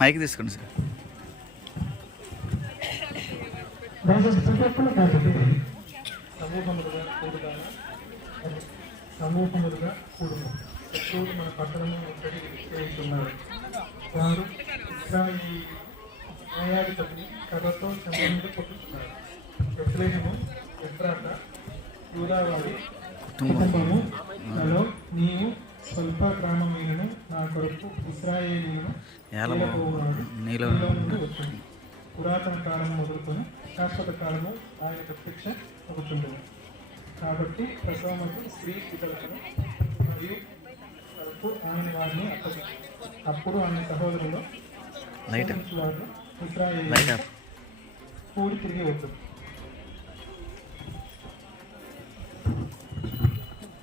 Mic తీసుకోండి sir. సమూహములుగా కూడును. శత్రువులు మన పట్టణము ఒక్కటి చేస్తున్నారు. వారు ఈ న్యాయాధిపతిని కర్రతో చెంప మీద కొట్టుతున్నారు. ఎఫ్రేము, ఎఫ్రాత, యూదావారి కుటుంబము నాలో నీవు స్వల్ప గ్రామమైనను నా కొరకు ఇశ్రాయేలీయులను నీలో నుండి వచ్చింది. పురాతన కాలం మొదలుకొని శాశ్వత కాలము ఆయన ప్రత్యక్ష అవుతుండదు. కాబట్టి ప్రసవముకు స్త్రీ పితరులను మరియు వరకు ఆయన వారిని అప్పుడు ఆయన సహోదరులు వారు ఇశ్రాయేలు కూడి తిరిగి వద్దు.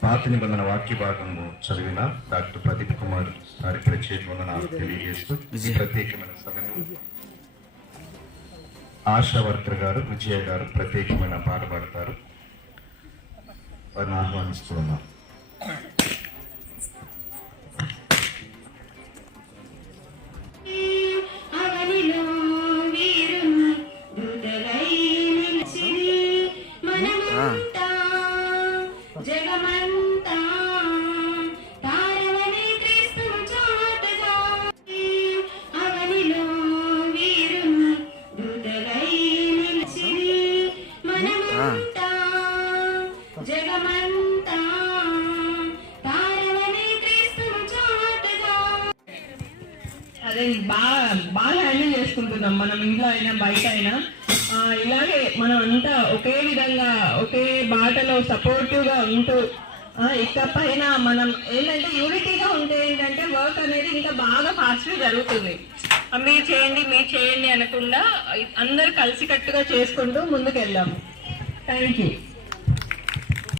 పాత నిబంధన వాక్య భాగము చదివిన డాక్టర్ ప్రదీప్ కుమార్ గారి ప్రత్యేకమైన నాకు తెలియజేస్తూ ప్రత్యేకమైన సమయం ఆశా వర్కర్ గారు విజయ గారు ప్రత్యేకమైన పాట పాడతారు. వారిని ఆహ్వానిస్తూ ఉన్నాం. అదే బాగా హ్యాండిల్ చేసుకుంటున్నాం మనం, ఇంట్లో అయినా బయట అయినా. ఇలాగే మనం అంతా ఒకే విధంగా ఒకే బాటలో సపోర్టివ్గా ఉంటూ ఇకపైన మనం ఏంటంటే యూనిటీగా ఉంటే ఏంటంటే వర్క్ అనేది ఇంకా బాగా ఫాస్ట్గా జరుగుతుంది. మీరు చేయండి అనకుండా అందరు కలిసికట్టుగా చేసుకుంటూ ముందుకు వెళ్దాము. Thank you.